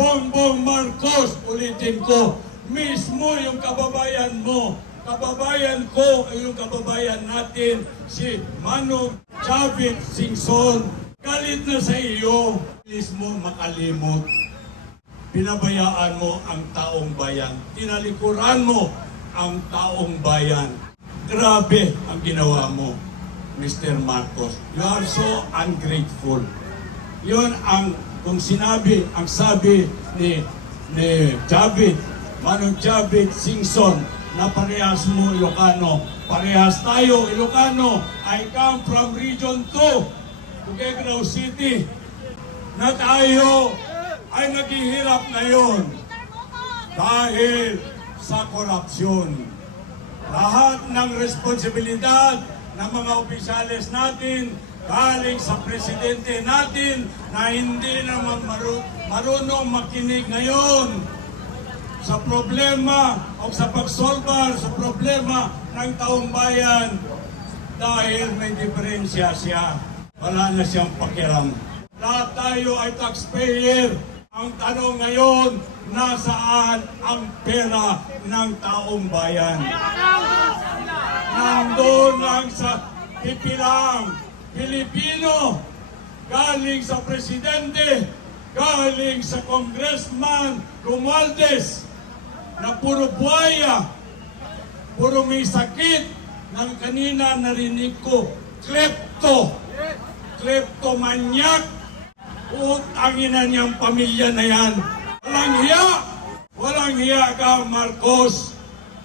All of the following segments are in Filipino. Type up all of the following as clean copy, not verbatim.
Bongbong Marcos, ulitin ko, mismo yung kababayan mo, kababayan ko, yung kababayan natin, si Manong Chavit Singson, galit na sa iyo. Please mo makalimot. Pinabayaan mo ang taong bayan. Tinalikuran mo ang taong bayan. Grabe ang ginawa mo, Mr. Marcos. You are so ungrateful. Yun ang, kung sinabi, ang sabi ni Chavit, Manong Chavit Singson, na parehas mo Ilocano. Parehas tayo Ilocano. I come from Region 2, Tuguegarao City, na tayo ay naghihirap ngayon dahil sa korupsyon. Lahat ng responsibilidad ng mga opisyales natin galing sa presidente natin na hindi naman marunong makinig ngayon sa problema o sa pagsolbar sa problema ng taong bayan dahil may diferensya siya. Wala na siyang pakialam. Lahat tayo ay taxpayer. Ang tanong ngayon, nasaan ang pera ng taong bayan? Nandun lang sa pipilang Pilipino, galing sa presidente, galing sa congressman Romualdez, na puro buhaya, puro may sakit, ng kanina narinig ko, kleptomanyak. Utangin na niyang pamilya na yan. Walang hiya! Walang hiya ka, Marcos.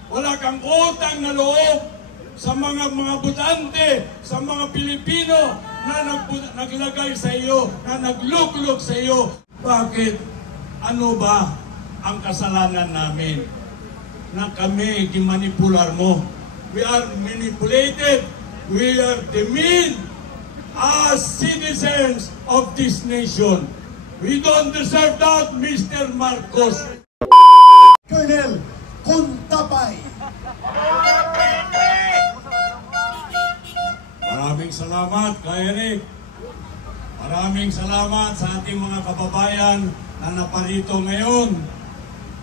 Wala kang utang na loob sa mga butante, sa mga Pilipino na naglagay sa iyo, na nagluklok sa iyo. Bakit? Ano ba ang kasalanan namin? Na kami gimanipular mo. We are manipulated. We are demeaned as citizens of this nation. We don't deserve that, Mr. Marcos. Colonel Kuntapay. Maraming salamat, Kay Eric. Maraming salamat sa ating mga kababayan na naparito ngayon.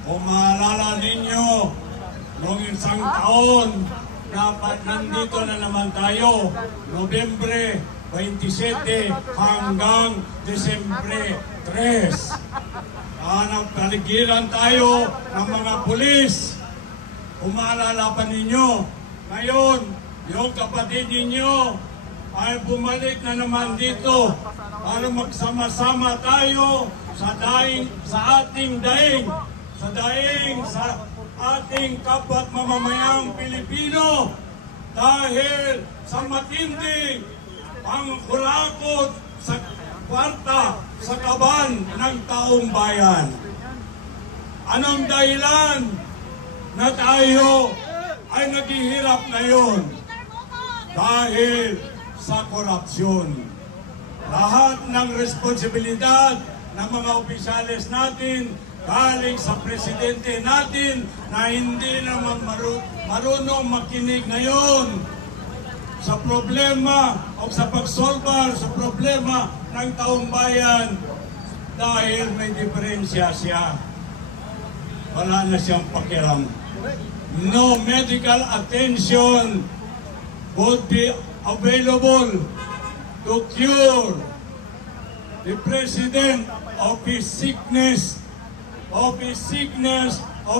Kung maalala ninyo, noong isang taon, nandito na naman tayo, Nobyembre 27 hanggang Desembre 3. Nagpaligiran tayo ng mga pulis. Kung maalala pa ninyo, ngayon, yung kapatid ninyo ay bumalik na naman dito para magsama-sama tayo sa ating daing, sa ating kapat mamamayang Pilipino dahil sa matinding pangkurakot sa kwarta sa kaban ng taong bayan. Anong dahilan na tayo ay naghihirap ngayon? Dahil sa korupsyon. Lahat ng responsibilidad ng mga opisyales natin galing sa presidente natin na hindi naman marunong makinig ngayon sa problema o sa pagsolbar sa problema ng taong bayan dahil may diferensya siya. Wala na siyang pakialam. No medical attention would be available to cure the president of his sickness, of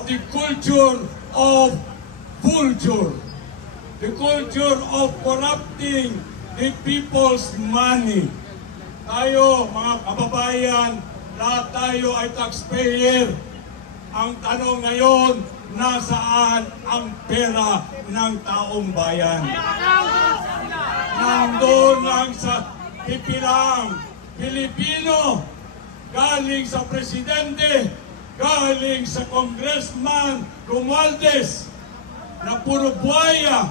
the culture of vulture. The culture of corrupting the people's money. Tayo, mga kababayan, lahat tayo ay taxpayer. Ang tanong ngayon, nasaan ang pera ng taong bayan? Nandun lang sa pipilang Pilipino, galing sa presidente, galing sa congressman Romualdez, na puro buhaya,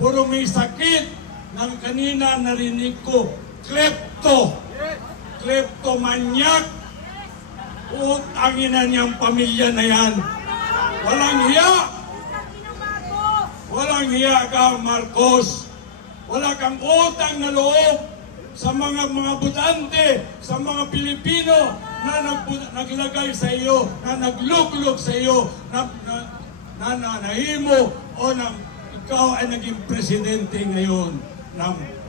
puro may sakit, ng kanina narinig ko, kleptomanyak. Utangin na niyang pamilya na yan. Walang hiya! Walang hiya ka, Marcos. Wala kang utang na loob sa mga butante, sa mga Pilipino na naglagay sa iyo, na nagluklok sa iyo, na nahimo o na ikaw ay naging presidente ngayon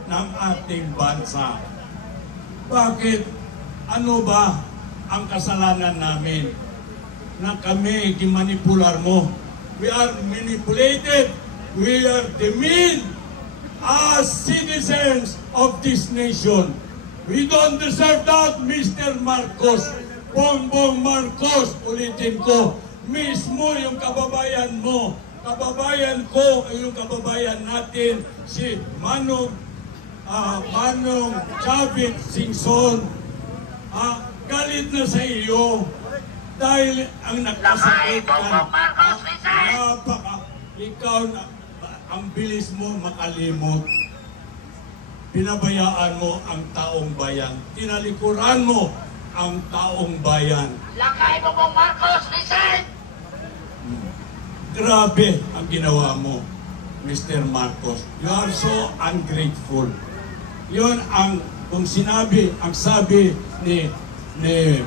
ng ating bansa. Bakit? Ano ba ang kasalanan namin na kami gimanipular mo? We are manipulated. We are demeaned as citizens of this nation. We don't deserve that, Mr. Marcos. Bongbong Marcos, ulitin ko, mismo yung kababayan mo, kababayan ko, yung kababayan natin, si Manong Chavit Singson, galit na sa iyo dahil ang nagkasakit ka. Ikaw, ang bilis mo makalimot. Pinabayaan mo ang taong bayan. Tinalikuran mo ang taong bayan. Lakay mo po, Marcos, resign! Grabe ang ginawa mo, Mr. Marcos. You are so ungrateful. Yun ang, kung sinabi, ang sabi ni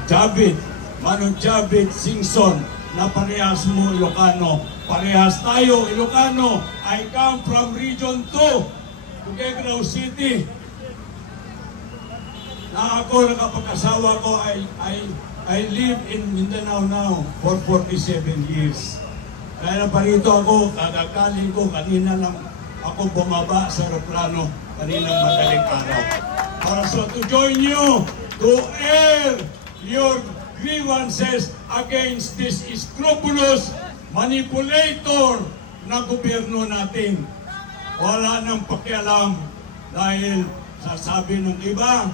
Chavit, Manong Chavit Singson, na parehas mo Ilocano. Parehas tayo, Ilocano. I come from Region 2. Tuguegarao City, na ako nakapag-asawa ko, I live in Mindanao now for 47 years. Kaya pa rito ako, kagagaling ko, kanina lang ako bumaba sa aeroplano, kaninang madaling araw. Para to join you, to air your grievances against this scrupulous manipulator na gobyerno natin. Wala nang pakialam dahil sasabi ng iba,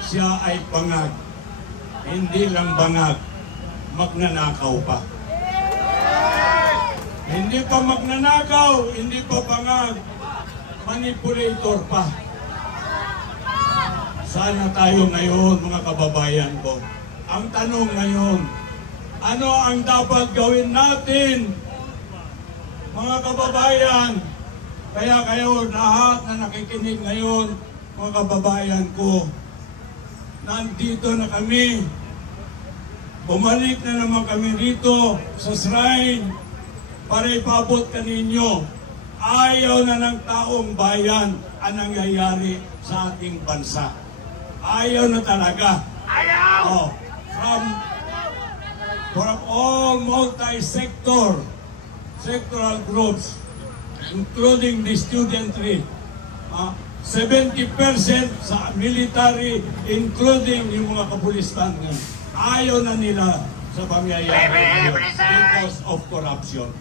siya ay bangag. Hindi lang bangag, magnanakaw pa. Hindi pa magnanakaw, hindi pa bangag, manipulator pa. Sana tayo ngayon, mga kababayan ko. Ang tanong ngayon, ano ang dapat gawin natin? Mga kababayan, kaya kayo lahat na nakikinig ngayon, mga kababayan ko, nandito na kami. Bumalik na naman kami rito sa shrine para ipabot kaninyo. Ayaw na ng taong bayan ang nangyayari sa ating bansa. Ayaw na talaga. Ayaw! From all multi-sectoral groups, including the studentry, 70% sa military, including yung mga kapulisan, ayaw na nila sa pangyayari because of corruption.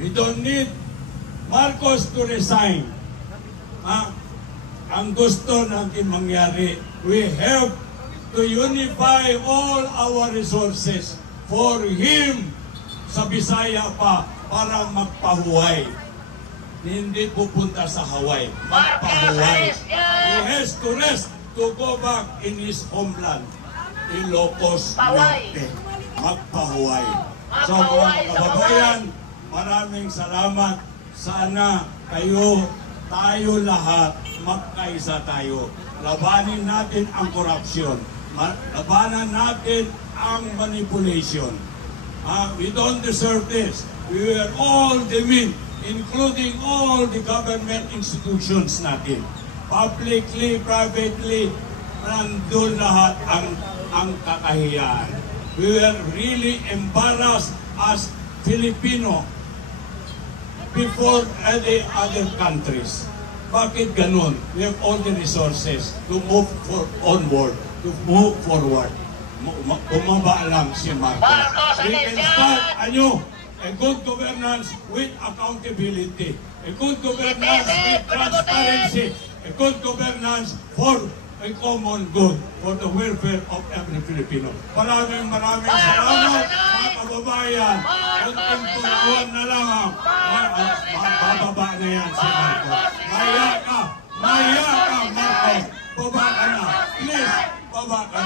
We don't need Marcos to resign. Ang gusto natin mangyari, we have to unify all our resources for him sa Bisaya pa para magpahuway. Hindi pupunta sa Hawaii. Magpahuway. He has to rest to go back in his homeland. Ilocos Norte. Magpahuway. So mga kababayan, maraming salamat. Sana kayo, tayo lahat, magkaisa tayo. Labanin natin ang korupsyon. Labanan natin ang manipulation. We don't deserve this. We were all demeaned, including all the government institutions natin. Publicly, privately, nandun lahat ang kakahiyaan. We were really embarrassed as Filipino before any other countries. Bakit ganun? We have all the resources to move onward, to move forward. Bumaba lang si Marcos. We can start a good governance with accountability, a good governance with transparency, a good governance for a common good, for the welfare of every Filipino. Maraming salamat, mga kababayan. Kunting tunawan na lang bababa na yan si Marcos. Maya ka, Marcos. Baba ka na. Please, baba ka